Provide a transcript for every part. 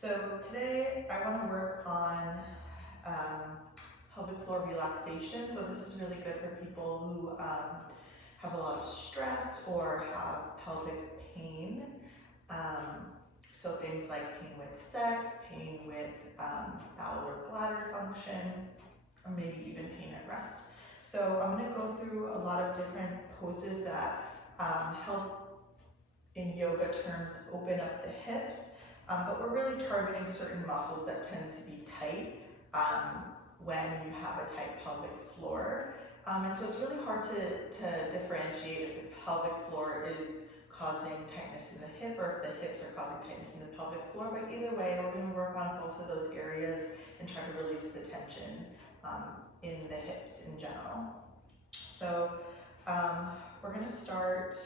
So today I want to work on pelvic floor relaxation. So this is really good for people who have a lot of stress or have pelvic pain. So things like pain with sex, pain with bowel or bladder function, or maybe even pain at rest. So I'm going to go through a lot of different poses that help in yoga terms open up the hips. But we're really targeting certain muscles that tend to be tight when you have a tight pelvic floor. And so it's really hard to differentiate if the pelvic floor is causing tightness in the hip or if the hips are causing tightness in the pelvic floor. But either way, we're going to work on both of those areas and try to release the tension in the hips in general. So we're going to start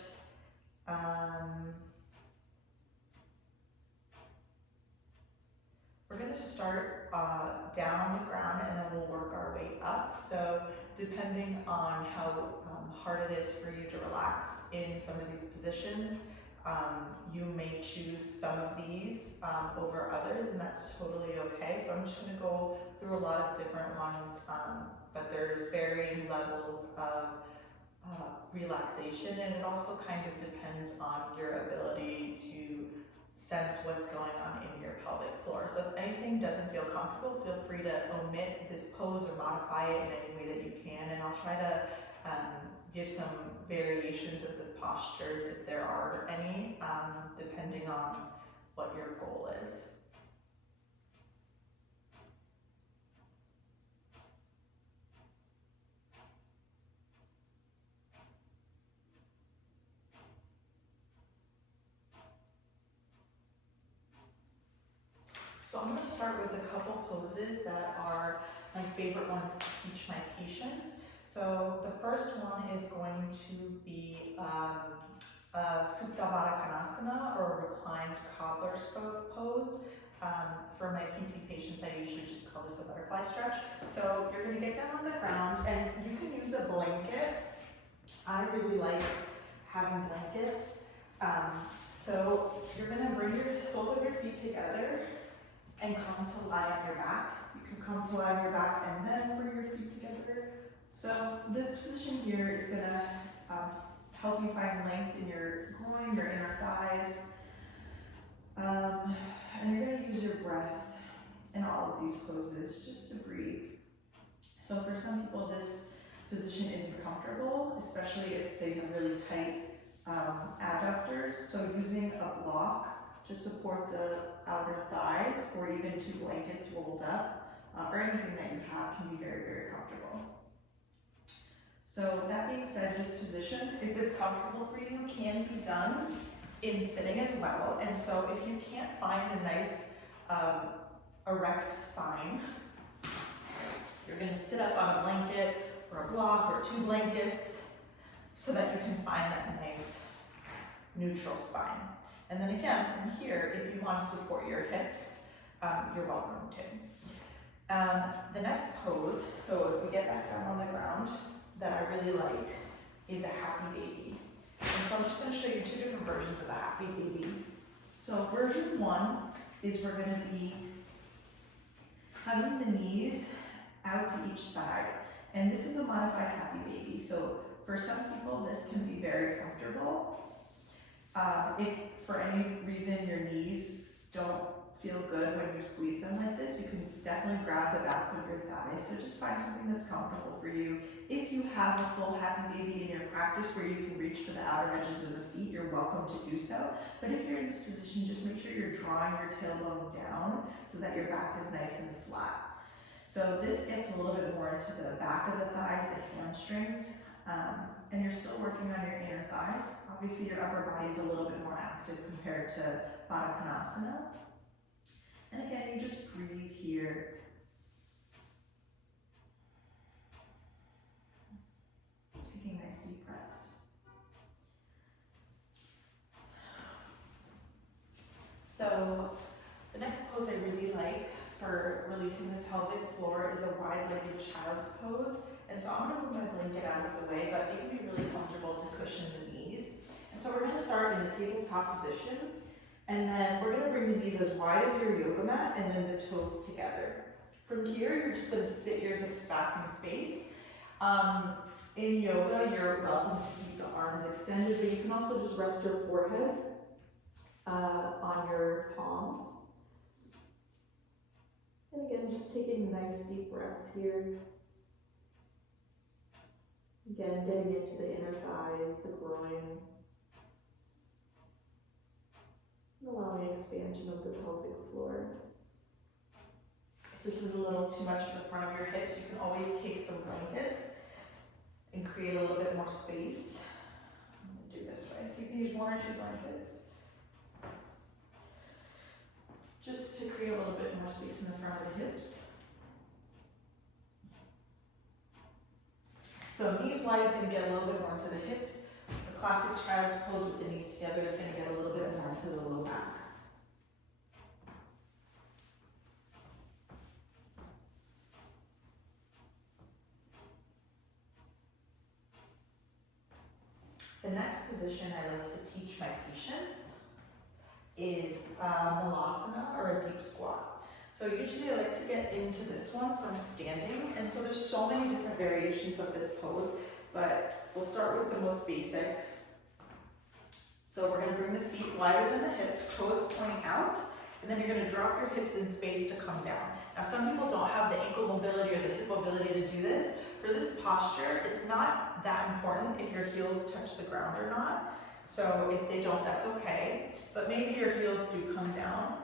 down on the ground, and then we'll work our way up. So depending on how hard it is for you to relax in some of these positions, you may choose some of these over others, and that's totally okay. So I'm just going to go through a lot of different ones, but there's varying levels of relaxation, and it also kind of depends on your ability to sense what's going on in your pelvic floor. So if anything doesn't feel comfortable, feel free to omit this pose or modify it in any way that you can, and I'll try to give some variations of the postures if there are any, depending on what your goal is. So I'm going to start with a couple poses that are my favorite ones to teach my patients. So the first one is going to be Supta Baddha Konasana, or a reclined cobbler's pose. For my PT patients, I usually just call this a butterfly stretch. So you're going to get down on the ground, and you can use a blanket. I really like having blankets. So you're going to bring your soles of your feet together and come to lie on your back. You can come to lie on your back and then bring your feet together. So this position here is gonna help you find length in your groin, your inner thighs. And you're gonna use your breath in all of these poses just to breathe. So for some people, this position isn't comfortable, especially if they have really tight adductors. So using a block to support the outer thighs, or even two blankets rolled up, or anything that you have can be very, very comfortable. So that being said, this position, if it's comfortable for you, can be done in sitting as well. And so if you can't find a nice erect spine, you're going to sit up on a blanket or a block or two blankets so that you can find that nice neutral spine. And then again, from here, if you want to support your hips, you're welcome to. The next pose, so if we get back down on the ground, that I really like is a happy baby. And so I'm just going to show you two different versions of the happy baby. So version one is we're going to be hugging the knees out to each side. And this is a modified happy baby. So for some people, this can be very comfortable. If for any reason your knees don't feel good when you squeeze them like this, you can definitely grab the backs of your thighs. So just find something that's comfortable for you. If you have a full happy baby in your practice where you can reach for the outer edges of the feet, you're welcome to do so. But if you're in this position, just make sure you're drawing your tailbone down so that your back is nice and flat. So this gets a little bit more into the back of the thighs, the hamstrings, and you're still working on your inner thighs. Obviously your upper body is a little bit more active compared to Baddha Konasana. And again, you just breathe here. Taking nice deep breaths. So the next pose I really like for releasing the pelvic floor is a wide-legged child's pose. And so I'm going to move my blanket out of the way, but it can be really comfortable to cushion the knees. And so we're going to start in the tabletop position. And then we're gonna bring the knees as wide as your yoga mat and then the toes together. From here, you're just gonna sit your hips back in space. In yoga, you're welcome to keep the arms extended, but you can also just rest your forehead on your palms. And again, just taking nice deep breaths here. Again, getting into the inner thighs, the groin. Allowing expansion of the pelvic floor. If this is a little too much for the front of your hips, you can always take some blankets and create a little bit more space. I'm going to do this way. So you can use 1 or 2 blankets just to create a little bit more space in the front of the hips. So knees wide is going to get a little bit more into the hips. The classic child's pose with the knees together is going to get a little bit more into the low back. The next position I like to teach my patients is malasana, or a deep squat. So usually I like to get into this one from standing, and so there's so many different variations of this pose, but we'll start with the most basic. So we're gonna bring the feet wider than the hips, toes pointing out, and then you're gonna drop your hips in space to come down. Now some people don't have the ankle mobility or the hip mobility to do this. For this posture, it's not that important if your heels touch the ground or not. So if they don't, that's okay. But maybe your heels do come down.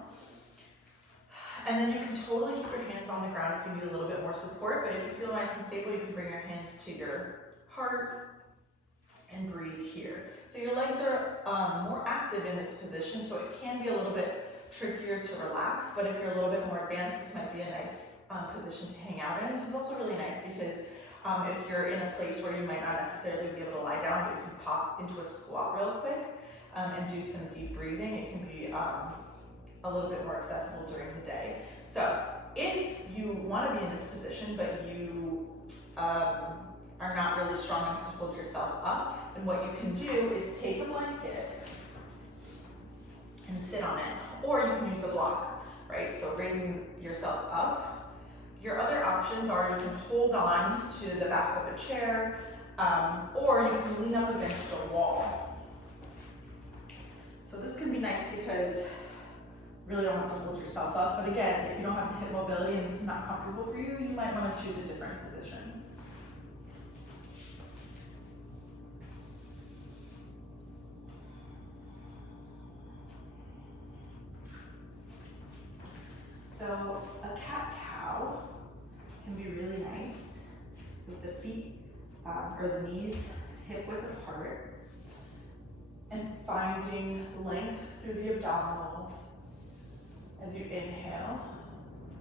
And then you can totally keep your hands on the ground if you need a little bit more support. But if you feel nice and stable, you can bring your hands to your heart and breathe here. So your legs are more active in this position, so it can be a little bit trickier to relax. But if you're a little bit more advanced, this might be a nice position to hang out in. This is also really nice because if you're in a place where you might not necessarily be able to lie down, but you can pop into a squat real quick and do some deep breathing, it can be a little bit more accessible during the day. So if you want to be in this position, but you are not really strong enough to hold yourself up, then what you can do is take a blanket and sit on it, or you can use a block, right? So raising yourself up. Your other options are you can hold on to the back of a chair, or you can lean up against a wall. So this can be nice because you really don't have to hold yourself up. But again, if you don't have the hip mobility and this is not comfortable for you, you might want to choose a different position. So a cat-cow can be really nice with the feet or the knees hip-width apart and finding length through the abdominals as you inhale.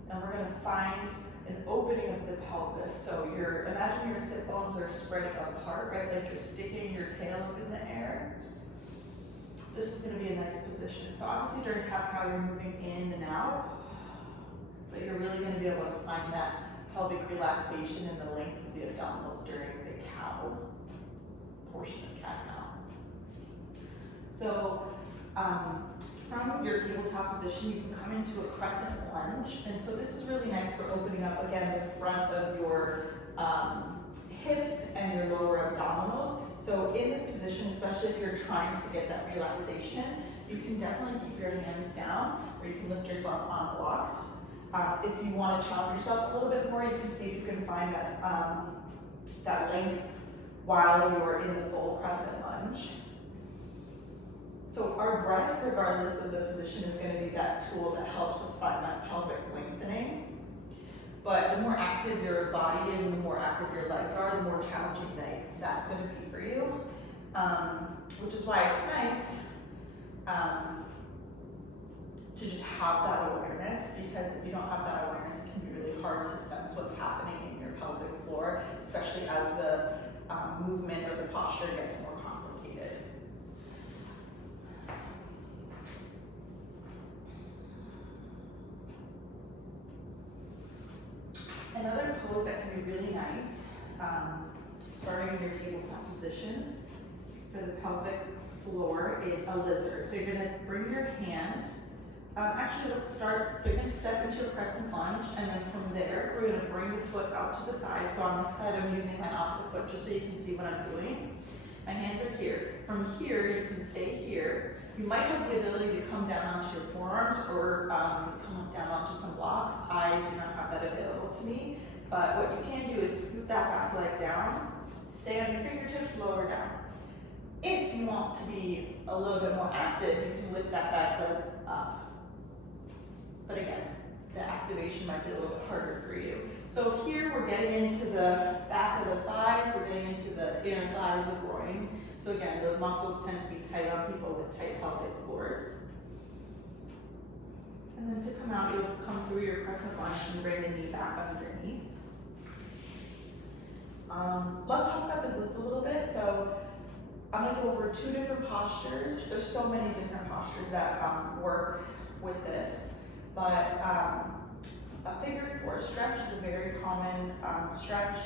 And we're going to find an opening of the pelvis. So imagine your sit bones are spreading apart, right? Like you're sticking your tail up in the air. This is going to be a nice position. So obviously during cat-cow, you're moving in and out, but you're really going to be able to find that pelvic relaxation and the length of the abdominals during the cow portion of cat-cow. So from your tabletop position, you can come into a crescent lunge. And so this is really nice for opening up, again, the front of your hips and your lower abdominals. So in this position, especially if you're trying to get that relaxation, you can definitely keep your hands down, or you can lift yourself on blocks. If you want to challenge yourself a little bit more, you can see if you can find that, that length while you're in the full crescent lunge. So our breath, regardless of the position, is going to be that tool that helps us find that pelvic lengthening. But the more active your body is and the more active your legs are, the more challenging that's going to be for you. Which is why it's nice to just have that awareness, because if you don't have that awareness, it can be really hard to sense what's happening in your pelvic floor, especially as the movement or the posture gets more complicated. Another pose that can be really nice, starting in your tabletop position for the pelvic floor is a lizard. So you're gonna bring your hand, actually let's start, so you're gonna step into a crescent lunge, and then from there, we're gonna bring the foot out to the side. So on this side, I'm using my opposite foot just so you can see what I'm doing. My hands are here. From here, you can stay here. You might have the ability to come down onto your forearms or come down onto some blocks. I do not have that available to me, but what you can do is scoot that back leg down, stay on your fingertips, lower down. If you want to be a little bit more active, you can lift that back leg up. But again, the activation might be a little bit harder for you. So here we're getting into the back of the thighs, we're getting into the inner thighs, the groin. So again, those muscles tend to be tight on people with tight pelvic floors. And then to come out, you'll come through your crescent lunge and bring the knee back underneath. Let's talk about the glutes a little bit. So I'm gonna go over 2 different postures. There's so many different postures that work with this, but a figure 4 stretch is a very common stretch.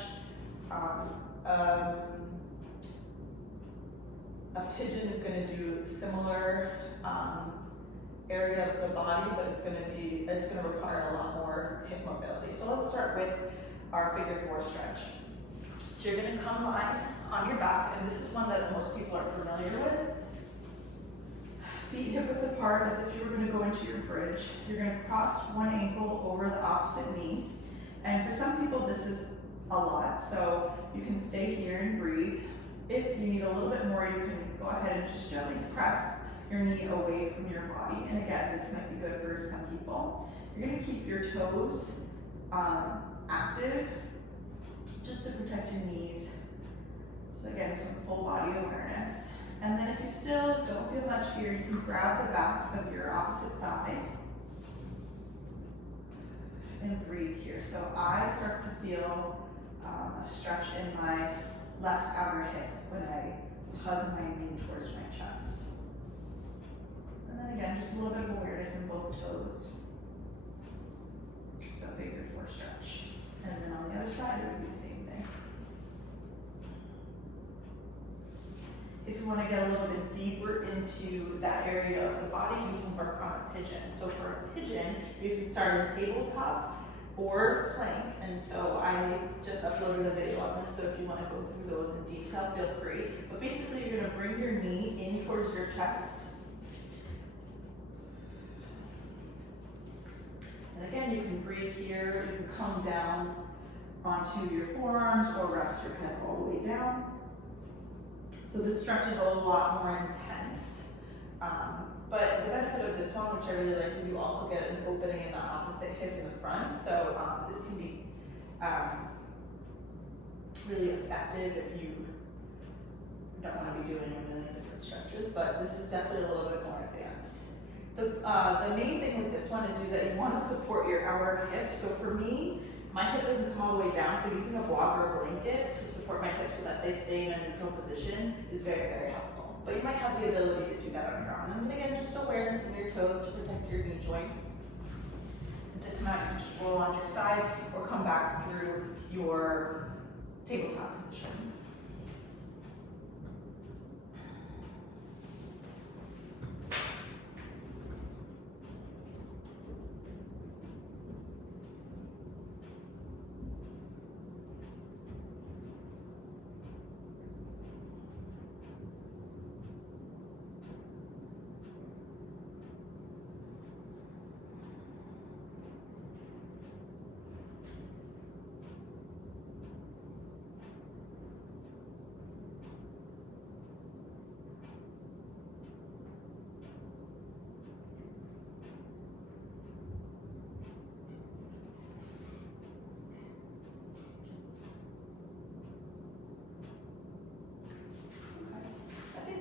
A pigeon is going to do similar area of the body, but it's going to require a lot more hip mobility. So let's start with our figure 4 stretch. So you're going to come lie on your back, and this is one that most people are familiar with. Feet hip width apart as if you were going to go into your bridge. You're going to cross one ankle over the opposite knee. And for some people, this is a lot, so you can stay here and breathe. If you need a little bit more, you can go ahead and just gently press your knee away from your body. And again, this might be good for some people. You're going to keep your toes active just to protect your knees. So again, some full body awareness. And then if you still don't feel much here, you can grab the back of your opposite thigh and breathe here. So I start to feel a stretch in my left outer hip when I hug my knee towards my chest. And then again, just a little bit of awareness in both toes. So figure 4 stretch. And then on the other side, it would be the same thing. If you want to get a little bit deeper into that area of the body, you can work on a pigeon. So for a pigeon, you can start in tabletop or plank. And so I just uploaded a video on this, so if you want to go through those in detail, feel free. But basically, you're going to bring your knee in towards your chest. And again, you can breathe here. You can come down onto your forearms or rest your head all the way down. So this stretch is a lot more intense. But the benefit of this one, which I really like, is you also get an opening in the opposite hip in the front. So this can be really effective if you don't want to be doing a million different stretches, but this is definitely a little bit more advanced. The main thing with this one is that you want to support your outer hip. So for me, my hip doesn't come all the way down, so using a block or a blanket to support my hips so that they stay in a neutral position is very, very helpful. But you might have the ability to do that on your own. And then again, just awareness in your toes to protect your knee joints. And to come out, you can just roll onto your side or come back through your tabletop position.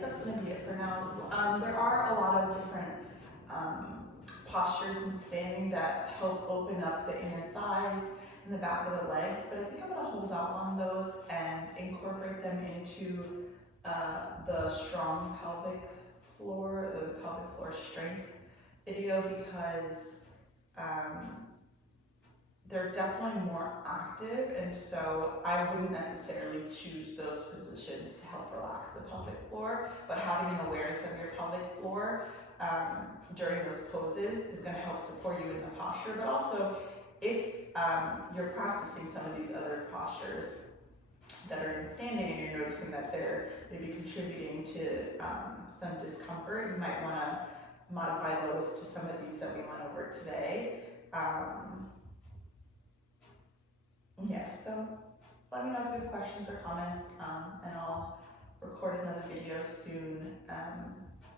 That's going to be it for now. There are a lot of different postures in standing that help open up the inner thighs and the back of the legs, but I think I'm going to hold off on those and incorporate them into the strong pelvic floor, the pelvic floor strength video, because they're definitely more active, and so I wouldn't necessarily choose those positions to help relax the pelvic floor, but having an awareness of your pelvic floor during those poses is going to help support you in the posture, but also if you're practicing some of these other postures that are in standing and you're noticing that they're maybe contributing to some discomfort, you might want to modify those to some of these that we went over today. Yeah, so let me know if you have questions or comments, and I'll record another video soon